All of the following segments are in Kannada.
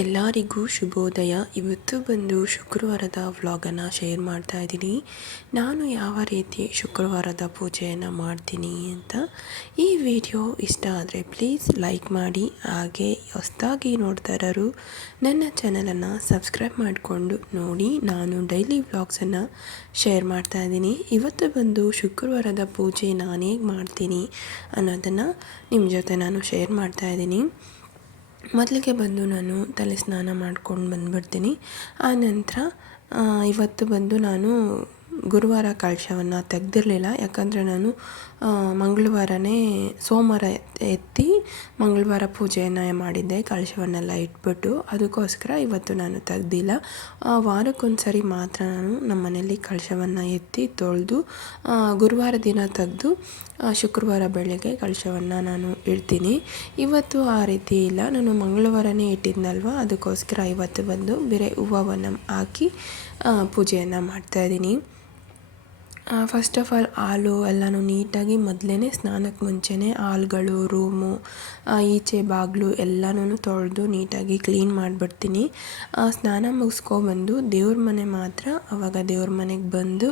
ಎಲ್ಲರಿಗೂ ಶುಭೋದಯ. ಇವತ್ತು ಬಂದು ಶುಕ್ರವಾರದ ವ್ಲಾಗನ್ನು ಶೇರ್ ಮಾಡ್ತಾ ಇದ್ದೀನಿ. ನಾನು ಯಾವ ರೀತಿ ಶುಕ್ರವಾರದ ಪೂಜೆಯನ್ನು ಮಾಡ್ತೀನಿ ಅಂತ ಈ ವಿಡಿಯೋ ಇಷ್ಟ ಆದರೆ ಪ್ಲೀಸ್ ಲೈಕ್ ಮಾಡಿ, ಹಾಗೆ ಹೊಸದಾಗಿ ನೋಡ್ತಾ ಇರೋರು ನನ್ನ ಚಾನಲನ್ನು ಸಬ್ಸ್ಕ್ರೈಬ್ ಮಾಡಿಕೊಂಡು ನೋಡಿ ನಾನು ಡೈಲಿ ವ್ಲಾಗ್ಸನ್ನು ಶೇರ್ ಮಾಡ್ತಾ ಇದ್ದೀನಿ. ಇವತ್ತು ಬಂದು ಶುಕ್ರವಾರದ ಪೂಜೆ ನಾನು ಮಾಡ್ತೀನಿ ಅನ್ನೋದನ್ನು ನಿಮ್ಮ ಜೊತೆ ನಾನು ಶೇರ್ ಮಾಡ್ತಾ ಇದ್ದೀನಿ. ಮೊದಲಿಗೆ ಬಂದು ನಾನು ತಲೆ ಸ್ನಾನ ಮಾಡ್ಕೊಂಡು ಬಂದುಬಿಡ್ತೀನಿ. ಆ ನಂತರ ಇವತ್ತು ಬಂದು ನಾನು ಗುರುವಾರ ಕಳಶವನ್ನು ತೆಗೆದಿರಲಿಲ್ಲ. ಯಾಕಂದರೆ ನಾನು ಮಂಗಳವಾರನೇ ಸೋಮವಾರ ಎತ್ತಿ ಮಂಗಳವಾರ ಪೂಜೆಯನ್ನು ಮಾಡಿದ್ದೆ, ಕಳಶವನ್ನೆಲ್ಲ ಇಟ್ಬಿಟ್ಟು. ಅದಕ್ಕೋಸ್ಕರ ಇವತ್ತು ನಾನು ತೆಗ್ದಿಲ್ಲ. ವಾರಕ್ಕೊಂದು ಸರಿ ಮಾತ್ರ ನಾನು ನಮ್ಮ ಮನೆಯಲ್ಲಿ ಕಳಶವನ್ನು ಎತ್ತಿ ತೊಳೆದು ಗುರುವಾರ ದಿನ ತೆಗೆದು ಶುಕ್ರವಾರ ಬೆಳಗ್ಗೆ ಕಳಶವನ್ನು ನಾನು ಇಡ್ತೀನಿ. ಇವತ್ತು ಆ ರೀತಿ ಇಲ್ಲ. ನಾನು ಮಂಗಳವಾರನೇ ಇಟ್ಟಿದ್ನಲ್ವ? ಅದಕ್ಕೋಸ್ಕರ ಇವತ್ತು ಬಂದು ಬೇರೆ ಹೂವನ್ನು ಹಾಕಿ ಪೂಜೆಯನ್ನು ಮಾಡ್ತಾಯಿದ್ದೀನಿ ಫಸ್ಟ್ ಆಫ್ ಆಲ್ ಹಾಲು ಎಲ್ಲನೂ ನೀಟಾಗಿ ಮೊದಲೇ ಸ್ನಾನಕ್ಕೆ ಮುಂಚೆನೇ ಹಾಲ್ಗಳು, ರೂಮು ಈಚೆ ಬಾಗಿಲು ಎಲ್ಲನೂ ತೊಳೆದು ನೀಟಾಗಿ ಕ್ಲೀನ್ ಮಾಡಿಬಿಡ್ತೀನಿ. ಸ್ನಾನ ಮುಗಿಸ್ಕೊಬಂದು ದೇವ್ರ ಮನೆ ಮಾತ್ರ ಆವಾಗ ದೇವ್ರ ಮನೆಗೆ ಬಂದು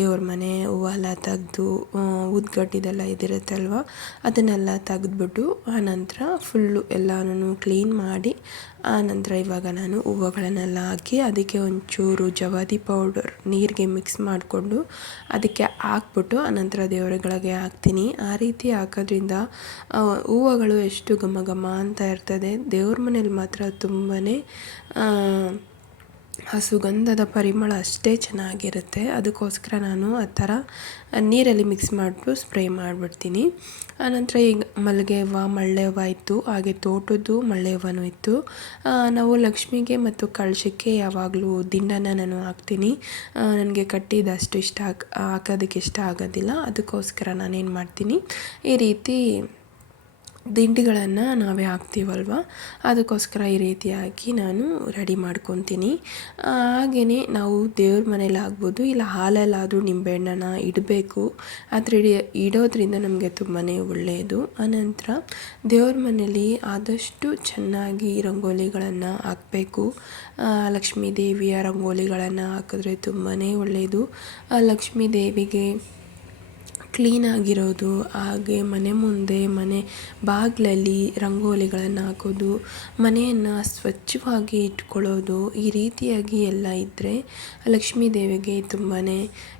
ದೇವ್ರ ಮನೆ ಹೂವೆಲ್ಲ ತೆಗೆದು ಉದ್ಗಟ್ಟಿದೆಲ್ಲ ಇದಿರುತ್ತಲ್ವ, ಅದನ್ನೆಲ್ಲ ತೆಗೆದ್ಬಿಟ್ಟು ಆನಂತರ ಫುಲ್ಲು ಎಲ್ಲನೂ ಕ್ಲೀನ್ ಮಾಡಿ ಆನಂತರ ಇವಾಗ ನಾನು ಹೂವುಗಳನ್ನೆಲ್ಲ ಹಾಕಿ, ಅದಕ್ಕೆ ಒಂಚೂರು ಜವಾದಿ ಪೌಡರ್ ನೀರಿಗೆ ಮಿಕ್ಸ್ ಮಾಡಿಕೊಂಡು ಅದಕ್ಕೆ ಹಾಕ್ಬಿಟ್ಟು ಆನಂತರ ದೇವರುಗಳಿಗೆ ಹಾಕ್ತೀನಿ. ಆ ರೀತಿ ಹಾಕೋದ್ರಿಂದ ಹೂವುಗಳು ಎಷ್ಟು ಘಮ ಘಮ ಅಂತ ಇರ್ತದೆ. ದೇವ್ರ ಮನೇಲಿ ಮಾತ್ರ ತುಂಬಾ ಆ ಸುಗಂಧದ ಪರಿಮಳ ಅಷ್ಟೇ ಚೆನ್ನಾಗಿರುತ್ತೆ. ಅದಕ್ಕೋಸ್ಕರ ನಾನು ಆ ಥರ ನೀರಲ್ಲಿ ಮಿಕ್ಸ್ ಮಾಡಿಬಿಟ್ಟು ಸ್ಪ್ರೇ ಮಾಡಿಬಿಡ್ತೀನಿ. ಆನಂತರ ಈಗ ಮಲ್ಲಿಗೆ ಹೂವು, ಮಳ್ಳೆ ಹೂವು ಇತ್ತು, ಹಾಗೆ ತೋಟದ್ದು ಮಳ್ಳೆ ಹೂವನೂ ಇತ್ತು. ನಾವು ಲಕ್ಷ್ಮಿಗೆ ಮತ್ತು ಕಳಶಕ್ಕೆ ಯಾವಾಗಲೂ ದಿಂಡನ ನಾನು ಹಾಕ್ತೀನಿ. ನನಗೆ ಕಟ್ಟಿದಷ್ಟು ಇಷ್ಟ ಹಾಕೋದಕ್ಕೆ ಇಷ್ಟ ಆಗೋದಿಲ್ಲ. ಅದಕ್ಕೋಸ್ಕರ ನಾನೇನು ಮಾಡ್ತೀನಿ? ಈ ರೀತಿ ದಿಂಡಿಗಳನ್ನು ನಾವೇ ಹಾಕ್ತೀವಲ್ವ? ಅದಕ್ಕೋಸ್ಕರ ಈ ರೀತಿಯಾಗಿ ನಾನು ರೆಡಿ ಮಾಡ್ಕೊತೀನಿ. ಹಾಗೆಯೇ ನಾವು ದೇವ್ರ ಮನೇಲಿ ಆಗ್ಬೋದು, ಇಲ್ಲ ಹಾಲಲ್ಲಾದರೂ ನಿಂಬೆಹಣ್ಣನ್ನು ಇಡಬೇಕು. ಆದರೆ ಇಡೋದ್ರಿಂದ ನಮಗೆ ತುಂಬಾ ಒಳ್ಳೆಯದು ಆನಂತರ ದೇವ್ರ ಮನೇಲಿ ಆದಷ್ಟು ಚೆನ್ನಾಗಿ ರಂಗೋಲಿಗಳನ್ನು ಹಾಕಬೇಕು. ಲಕ್ಷ್ಮೀ ದೇವಿಯ ರಂಗೋಲಿಗಳನ್ನು ಹಾಕಿದ್ರೆ ತುಂಬಾ ಒಳ್ಳೆಯದು ಲಕ್ಷ್ಮೀ ದೇವಿಗೆ ಕ್ಲೀನಾಗಿರೋದು ಹಾಗೆ ಮನೆ ಮುಂದೆ ಮನೆ ಬಾಗಿಲಲ್ಲಿ ರಂಗೋಲಿಗಳನ್ನು ಹಾಕೋದು, ಮನೆಯನ್ನು ಸ್ವಚ್ಛವಾಗಿ ಇಟ್ಕೊಳ್ಳೋದು, ಈ ರೀತಿಯಾಗಿ ಎಲ್ಲ ಇದ್ದರೆ ಲಕ್ಷ್ಮೀ ದೇವಿಗೆ ತುಂಬಾ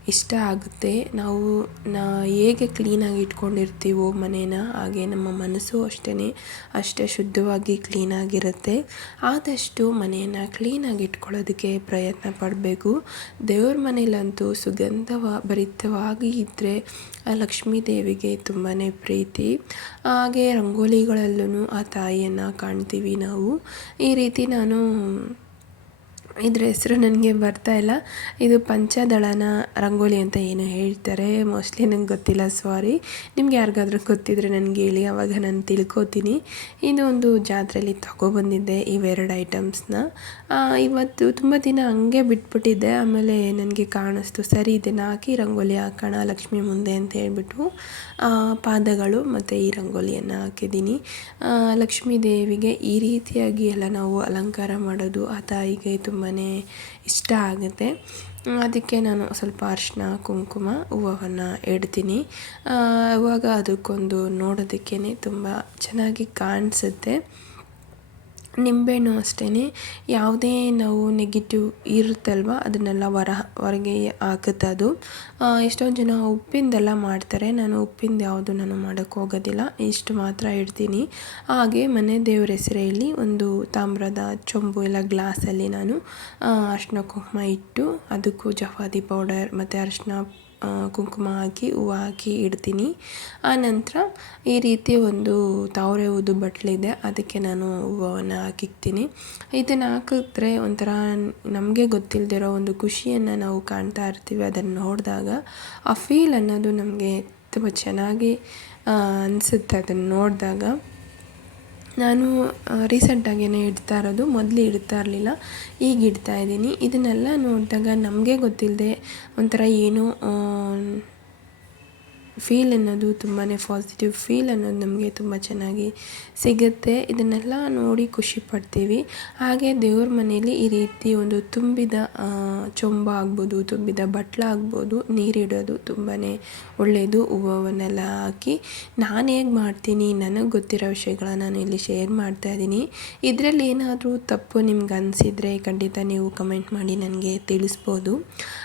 ಇಷ್ಟ ಆಗುತ್ತೆ. ನಾವು, ನಾ, ಹೇಗೆ ಕ್ಲೀನಾಗಿ ಇಟ್ಕೊಂಡಿರ್ತೀವೋ ಮನೇನ, ಹಾಗೆ ನಮ್ಮ ಮನಸ್ಸು ಅಷ್ಟೇ ಅಷ್ಟೇ ಶುದ್ಧವಾಗಿ ಕ್ಲೀನಾಗಿರುತ್ತೆ ಆದಷ್ಟು ಮನೆಯನ್ನು ಕ್ಲೀನಾಗಿ ಇಟ್ಕೊಳ್ಳೋದಕ್ಕೆ ಪ್ರಯತ್ನ ಪಡಬೇಕು. ದೇವ್ರ ಮನೇಲಂತೂ ಸುಗಂಧವ ಭರಿತವಾಗಿ ಇದ್ದರೆ ಲಕ್ಷ್ಮೀ ದೇವಿಗೆ ತುಂಬಾ ಪ್ರೀತಿ. ಹಾಗೆ ರಂಗೋಲಿಗಳಲ್ಲೂ ಆ ತಾಯಿಯನ್ನು ಕಾಣ್ತೀವಿ ನಾವು. ಈ ರೀತಿ ನಾನು ಇದ್ರ ಹೆಸರು ನನಗೆ ಬರ್ತಾ ಇಲ್ಲ. ಇದು ಪಂಚದಳನ ರಂಗೋಲಿ ಅಂತ ಏನು ಹೇಳ್ತಾರೆ. ಮೋಸ್ಟ್ಲಿ ನಂಗೆ ಗೊತ್ತಿಲ್ಲ ಸಾರಿ ನಿಮ್ಗೆ ಯಾರಿಗಾದ್ರೂ ಗೊತ್ತಿದ್ರೆ ನನಗೆ ಹೇಳಿ ಆವಾಗ ನಾನು ತಿಳ್ಕೊತೀನಿ. ಇದು ಒಂದು ಜಾತ್ರೆಯಲ್ಲಿ ತಗೊಬಂದಿದ್ದೆ ಇವೆರಡು ಐಟಮ್ಸ್ನ ಇವತ್ತು ತುಂಬ ದಿನ ಹಂಗೆ ಬಿಟ್ಬಿಟ್ಟಿದ್ದೆ. ಆಮೇಲೆ ನನಗೆ ಕಾಣಿಸ್ತು, ಸರಿ ಇದನ್ನು ಹಾಕಿ ರಂಗೋಲಿ ಹಾಕೋಣ, ಲಕ್ಷ್ಮಿ ಮುಂದೆ ಅಂತ ಹೇಳ್ಬಿಟ್ಟು ಪಾದಗಳು ಮತ್ತು ಈ ರಂಗೋಲಿಯನ್ನು ಹಾಕಿದ್ದೀನಿ. ಲಕ್ಷ್ಮೀ ದೇವಿಗೆ ಈ ರೀತಿಯಾಗಿ ಎಲ್ಲ ನಾವು ಅಲಂಕಾರ ಮಾಡೋದು, ಆ ತಾಯಿಗೆ ತುಂಬಾ ಇಷ್ಟ ಆಗುತ್ತೆ. ಅದಕ್ಕೆ ನಾನು ಸ್ವಲ್ಪ ಅರಿಶಿನ ಕುಂಕುಮ ಹೂವನ್ನು ಇಡ್ತೀನಿ. ಆವಾಗ ಅದಕ್ಕೊಂದು ನೋಡೋದಕ್ಕೇ ತುಂಬ ಚೆನ್ನಾಗಿ ಕಾಣಿಸುತ್ತೆ. ನಿಂಬೆಹಣ್ಣು ಅಷ್ಟೇ ಯಾವುದೇ ನಾವು ನೆಗೆಟಿವ್ ಇರುತ್ತಲ್ವ? ಅದನ್ನೆಲ್ಲ ಹೊರ ಹೊರಗೆ ಹಾಕುತ್ತೆ ಅದು. ಎಷ್ಟೊಂದು ಜನ ಉಪ್ಪಿಂದೆಲ್ಲ ಮಾಡ್ತಾರೆ. ನಾನು ಉಪ್ಪಿಂದು ಯಾವುದು ನಾನು ಮಾಡೋಕ್ಕೆ ಹೋಗೋದಿಲ್ಲ. ಇಷ್ಟು ಮಾತ್ರ ಇಡ್ತೀನಿ. ಹಾಗೆ ಮನೆ ದೇವ್ರ ಹೆಸರಲ್ಲಿ ಒಂದು ತಾಮ್ರದ ಚೊಂಬು ಇಲ್ಲ ಗ್ಲಾಸಲ್ಲಿ ನಾನು ಅರಿಶಿನ ಕುಂಕುಮ ಇಟ್ಟು, ಅದಕ್ಕೂ ಜವಾದಿ ಪೌಡರ್ ಮತ್ತು ಅರಿಶಿನ ಕುಂಕುಮ ಹಾಕಿ ಹೂವು ಹಾಕಿ ಇಡ್ತೀನಿ ಆನಂತರ ಈ ರೀತಿ ಒಂದು ತಾವರೆ ಹೂದು ಬಟ್ಲಿದೆ. ಅದಕ್ಕೆ ನಾನು ಹೂವನ್ನು ಹಾಕಿಕ್ತೀನಿ. ಇದನ್ನು ಹಾಕಿದ್ರೆ ಒಂಥರ ನಮಗೆ ಗೊತ್ತಿಲ್ಲದಿರೋ ಒಂದು ಖುಷಿಯನ್ನು ನಾವು ಕಾಣ್ತಾ ಇರ್ತೀವಿ ಅದನ್ನು ನೋಡಿದಾಗ. ಆ ಫೀಲ್ ಅನ್ನೋದು ನಮಗೆ ತುಂಬ ಚೆನ್ನಾಗಿ ಅನಿಸುತ್ತೆ ಅದನ್ನು ನೋಡಿದಾಗ. ನಾನು ರೀಸೆಂಟಾಗೇನೆ ಇಡ್ತಾ ಇರೋದು, ಮೊದಲು ಇಡ್ತಾ ಇರಲಿಲ್ಲ, ಈಗ ಇಡ್ತಾ ಇದ್ದೀನಿ. ಇದನ್ನೆಲ್ಲ ನೋಡಿದಾಗ ನಮಗೆ ಗೊತ್ತಿಲ್ಲದೆ ಒಂಥರ ಏನೋ ಫೀಲ್ ಅನ್ನೋದು ತುಂಬಾ ಪಾಸಿಟಿವ್ ಫೀಲ್ ಅನ್ನೋದು ನಮಗೆ ತುಂಬ ಚೆನ್ನಾಗಿ ಸಿಗುತ್ತೆ. ಇದನ್ನೆಲ್ಲ ನೋಡಿ ಖುಷಿ ಪಡ್ತೀವಿ. ಹಾಗೆ ದೇವ್ರ ಮನೆಯಲ್ಲಿ ಈ ರೀತಿ ಒಂದು ತುಂಬಿದ ಚೊಂಬ ಆಗ್ಬೋದು, ತುಂಬಿದ ಬಟ್ಲ ಆಗ್ಬೋದು, ನೀರಿಡೋದು ತುಂಬಾ ಒಳ್ಳೆಯದು ಹೂವನ್ನೆಲ್ಲ ಹಾಕಿ ನಾನು ಹೇಗೆ ಮಾಡ್ತೀನಿ, ನನಗೆ ಗೊತ್ತಿರೋ ವಿಷಯಗಳನ್ನ ನಾನು ಇಲ್ಲಿ ಶೇರ್ ಮಾಡ್ತಾ ಇದ್ದೀನಿ ಇದರಲ್ಲಿ ಏನಾದರೂ ತಪ್ಪು ನಿಮ್ಗೆ ಅನಿಸಿದರೆ ಖಂಡಿತ ನೀವು ಕಮೆಂಟ್ ಮಾಡಿ ನನಗೆ ತಿಳಿಸ್ಬೋದು.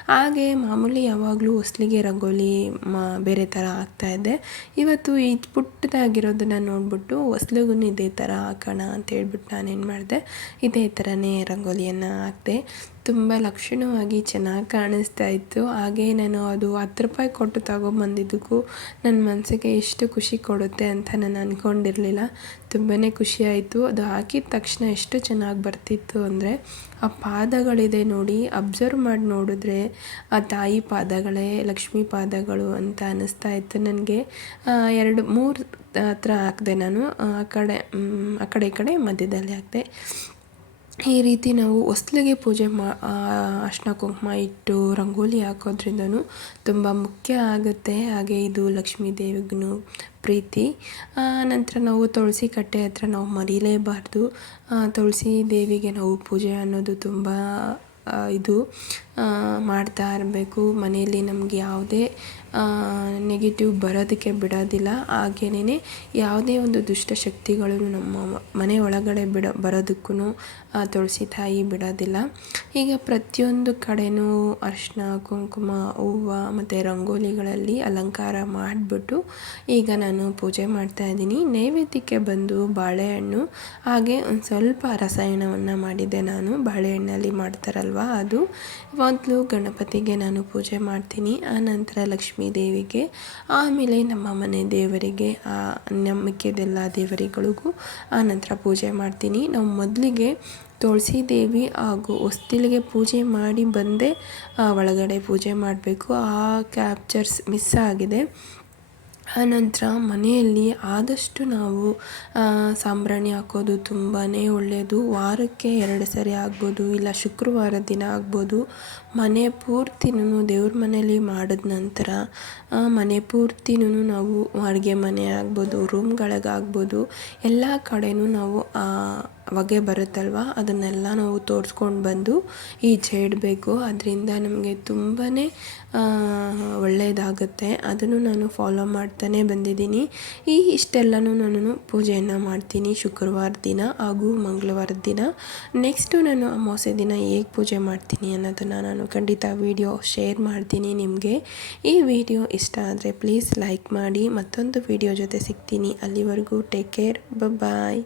ಹಾಗೆ ಮಾಮೂಲಿ ಯಾವಾಗಲೂ ಹೊಸ್ಲಿಗೆ ರಂಗೋಲಿ, ಮ, ಬೇರೆ ಥರ ಹಾಕ್ತಾಯಿದ್ದೆ ಇವತ್ತು ಈ ಪುಟ್ಟದಾಗಿರೋದನ್ನು ನೋಡಿಬಿಟ್ಟು ಹೊಸ್ಲಿಗೂ ಇದೇ ಥರ ಹಾಕೋಣ ಅಂತ ಹೇಳ್ಬಿಟ್ಟು ನಾನೇನು ಮಾಡಿದೆ. ಇದೇ ಥರನೇ ರಂಗೋಲಿಯನ್ನು ಹಾಕಿದೆ. ತುಂಬ ಲಕ್ಷಣವಾಗಿ ಚೆನ್ನಾಗಿ ಕಾಣಿಸ್ತಾ ಇತ್ತು. ಹಾಗೆ ನಾನು ಅದು ಹತ್ತು ರೂಪಾಯಿ ಕೊಟ್ಟು ತಗೊಂಬಂದಿದ್ದಕ್ಕೂ ನನ್ನ ಮನಸ್ಸಿಗೆ ಎಷ್ಟು ಖುಷಿ ಕೊಡುತ್ತೆ ಅಂತ ನಾನು ಅಂದ್ಕೊಂಡಿರಲಿಲ್ಲ ತುಂಬಾ ಖುಷಿಯಾಯಿತು ಅದು ಹಾಕಿದ ತಕ್ಷಣ ಎಷ್ಟು ಚೆನ್ನಾಗಿ ಬರ್ತಿತ್ತು ಅಂದರೆ ಆ ಪಾದಗಳಿದೆ ನೋಡಿ, ಅಬ್ಸರ್ವ್ ಮಾಡಿ ನೋಡಿದ್ರೆ ಆ ತಾಯಿ ಪಾದಗಳೇ ಲಕ್ಷ್ಮೀ ಪಾದಗಳು ಅಂತ ಅನ್ನಿಸ್ತಾ ಇತ್ತು ನನಗೆ. ಎರಡು, ಮೂರು ಹತ್ರ ಹಾಕಿದೆ ನಾನು. ಆ ಕಡೆ ಆ ಕಡೆ, ಈ ಕಡೆ ಮಧ್ಯದಲ್ಲಿ ಹಾಕಿದೆ. ಈ ರೀತಿ ನಾವು ಹೊಸ್ಲಿಗೆ ಪೂಜೆ ಮಾ ಅರ್ಶಿನ ಕುಂಕುಮ ಇಟ್ಟು ರಂಗೋಲಿ ಹಾಕೋದ್ರಿಂದನೂ ತುಂಬ ಮುಖ್ಯ ಆಗುತ್ತೆ. ಹಾಗೆ ಇದು ಲಕ್ಷ್ಮೀ ದೇವಿಗೂ ಪ್ರೀತಿ. ನಂತರ ನಾವು ತುಳಸಿ ಕಟ್ಟೆ ಹತ್ರ ನಾವು ಮರೀಲೇಬಾರ್ದು. ತುಳಸಿ ದೇವಿಗೆ ನಾವು ಪೂಜೆ ಅನ್ನೋದು ತುಂಬ ಇದು. ಮಾಡ್ತಾ ಇರಬೇಕು. ಮನೆಯಲ್ಲಿ ನಮಗೆ ಯಾವುದೇ ನೆಗೆಟಿವ್ ಬರೋದಕ್ಕೆ ಬಿಡೋದಿಲ್ಲ. ಹಾಗೇನೇ ಯಾವುದೇ ಒಂದು ದುಷ್ಟಶಕ್ತಿಗಳು ನಮ್ಮ ಮನೆ ಒಳಗಡೆ ಬಿಡ ಬರೋದಕ್ಕೂ ತುಳಸಿ ತಾಯಿ ಬಿಡೋದಿಲ್ಲ. ಈಗ ಪ್ರತಿಯೊಂದು ಕಡೆಯೂ ಅರಿಶಿನ ಕುಂಕುಮ, ಹೂವು ಮತ್ತು ರಂಗೋಲಿಗಳಲ್ಲಿ ಅಲಂಕಾರ ಮಾಡಿಬಿಟ್ಟು ಈಗ ನಾನು ಪೂಜೆ ಮಾಡ್ತಾ ಇದ್ದೀನಿ. ನೈವೇದ್ಯಕ್ಕೆ ಬಂದು ಬಾಳೆಹಣ್ಣು, ಹಾಗೆ ಒಂದು ಸ್ವಲ್ಪ ರಸಾಯನವನ್ನು ಮಾಡಿದ್ದೆ ನಾನು. ಬಾಳೆಹಣ್ಣಲ್ಲಿ ಮಾಡ್ತಾರಲ್ವ ಅದು. ಮೊದಲು ಗಣಪತಿಗೆ ನಾನು ಪೂಜೆ ಮಾಡ್ತೀನಿ ಆನಂತರ ಲಕ್ಷ್ಮೀ ದೇವಿಗೆ ಆಮೇಲೆ ನಮ್ಮ ಮನೆ ದೇವರಿಗೆ ಆ ನಂಬಿಕೆದೆಲ್ಲ ದೇವರುಗಳಿಗೂ ಆನಂತರ ಪೂಜೆ ಮಾಡ್ತೀನಿ. ನಾವು ಮೊದಲಿಗೆ ತುಳಸಿ ದೇವಿ ಹಾಗೂ ಹೊಸ್ತಿಲಿಗೆ ಪೂಜೆ ಮಾಡಿ ಬಂದೇ ಆ, ಒಳಗಡೆ ಪೂಜೆ ಮಾಡಬೇಕು. ಆ ಕ್ಯಾಪ್ಚರ್ಸ್ ಮಿಸ್ ಆಗಿದೆ. ಆನಂತರ ಮನೆಯಲ್ಲಿ ಆದಷ್ಟು ನಾವು ಸಾಂಬ್ರಾಣಿ ಹಾಕೋದು ತುಂಬಾ ಒಳ್ಳೆಯದು ವಾರಕ್ಕೆ ಎರಡು ಸರಿ ಆಗ್ಬೋದು, ಇಲ್ಲ ಶುಕ್ರವಾರದ ದಿನ ಆಗ್ಬೋದು. ಮನೆ ಪೂರ್ತಿನೂ ದೇವ್ರ ಮನೆಯಲ್ಲಿ ಮಾಡಿದ ನಂತರ ಮನೆ ಪೂರ್ತಿನೂ ನಾವು ಅಡುಗೆ ಮನೆ ಆಗ್ಬೋದು ರೂಮ್ಗಳಿಗಾಗ್ಬೋದು ಎಲ್ಲ ಕಡೆಯೂ ನಾವು ಹೊಗೆ ಬರುತ್ತಲ್ವ? ಅದನ್ನೆಲ್ಲ ನಾವು ತೋರಿಸ್ಕೊಂಡು ಬಂದು ಈಚೆ ಇಡಬೇಕು. ಅದರಿಂದ ನಮಗೆ ತುಂಬಾ ಒಳ್ಳೆಯದಾಗುತ್ತೆ ಅದನ್ನು ನಾನು ಫಾಲೋ ಮಾಡ್ತಾನೆ ಬಂದಿದ್ದೀನಿ. ಈ ಇಷ್ಟೆಲ್ಲನೂ ನಾನು ಪೂಜೆಯನ್ನು ಮಾಡ್ತೀನಿ ಶುಕ್ರವಾರ ದಿನ ಹಾಗೂ ಮಂಗಳವಾರದ ದಿನ. ನೆಕ್ಸ್ಟು ನಾನು ಅಮಾವಾಸ್ಯೆ ದಿನ ಹೇಗೆ ಪೂಜೆ ಮಾಡ್ತೀನಿ ಅನ್ನೋದನ್ನು ಖಂಡಿತ ವಿಡಿಯೋ ಶೇರ್ ಮಾಡ್ತೀನಿ ನಿಮಗೆ. ಈ ವಿಡಿಯೋ ಇಷ್ಟ ಆದರೆ ಪ್ಲೀಸ್ ಲೈಕ್ ಮಾಡಿ ಮತ್ತೊಂದು ವಿಡಿಯೋ ಜೊತೆ ಸಿಗ್ತೀನಿ. ಅಲ್ಲಿವರೆಗೂ ಟೇಕ್ ಕೇರ್ ಬಾಯ್